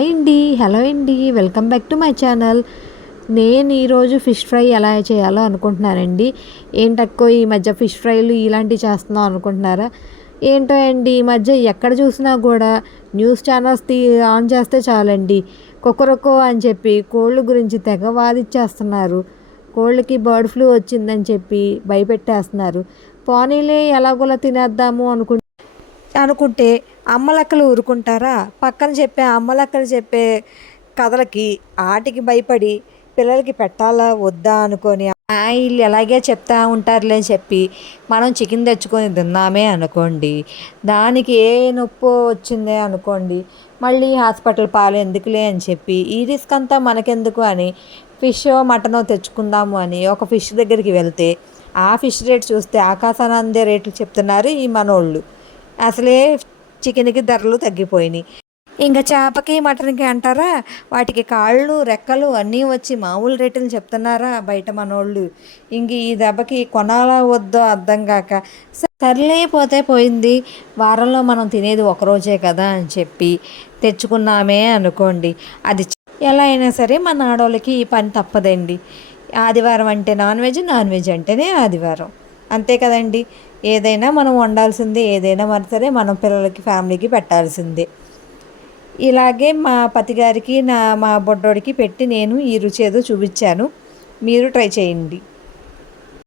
Hi అండి, hello అండి, welcome back to my channel. నేను ఈరోజు ఫిష్ ఫ్రై ఎలా చేయాలో అనుకుంటున్నానండి. ఏంటక్కో ఈ మధ్య ఫిష్ ఫ్రైలు ఇలాంటివి చేస్తున్నాం అనుకుంటున్నారా? ఏంటో అండి, ఈ మధ్య ఎక్కడ చూసినా కూడా న్యూస్ ఛానల్స్ ఆన్ చేస్తే చాలండి, కుక్కరొక్కో అని చెప్పి కోళ్ళ గురించి తెగ వాదిచ్చేస్తున్నారు. కోళ్ళకి బర్డ్ ఫ్లూ వచ్చిందని చెప్పి భయపెట్టేస్తున్నారు. పోనీలే ఎలాగోలా తినేద్దాము అనుకుంటే అమ్మలక్కలు ఊరుకుంటారా? పక్కన చెప్పే అమ్మలక్కలు చెప్పే కథలకి ఆటికి భయపడి పిల్లలకి పెట్టాలా వద్దా అనుకొని వీళ్ళు ఎలాగే చెప్తా ఉంటారులే అని చెప్పి మనం చికెన్ తెచ్చుకొని తిన్నామే అనుకోండి, దానికి ఏ నొప్పో వచ్చిందే అనుకోండి, మళ్ళీ హాస్పిటల్ పాలు ఎందుకులే అని చెప్పి ఈ రిస్క్ అంతా మనకెందుకు అని ఫిషో మటనో తెచ్చుకుందాము అని ఒక ఫిష్ దగ్గరికి వెళ్తే ఆ ఫిష్ రేట్ చూస్తే ఆకాశాన్ని అందే రేట్లు చెప్తున్నారు ఈ మనోళ్ళు. అసలే చికెన్కి ధరలు తగ్గిపోయినాయి, ఇంకా చేపకి మటన్కి అంటారా, వాటికి కాళ్ళు రెక్కలు అన్నీ వచ్చి మామూలు రేట్లు చెప్తున్నారా బయట మనోళ్ళు. ఇంక ఈ దెబ్బకి కొనాలా వద్దో అర్థం కాక సర్లే పోతే పోయింది, వారంలో మనం తినేది ఒకరోజే కదా అని చెప్పి తెచ్చుకున్నామే అనుకోండి, అది ఎలా అయినా సరే మన ఆడవాళ్ళకి ఈ పని తప్పదండి. ఆదివారం అంటే నాన్ వెజ్, నాన్ వెజ్ అంటేనే ఆదివారం, అంతే కదండి. ఏదైనా మనం వండాల్సిందే, ఏదైనా మరి సరే మనం పిల్లలకి ఫ్యామిలీకి పెట్టాల్సిందే. ఇలాగే మా పతిగారికి మా బొడ్డోడికి పెట్టి నేను ఈ రుచి ఏదో చూపించాను, మీరు ట్రై చేయండి.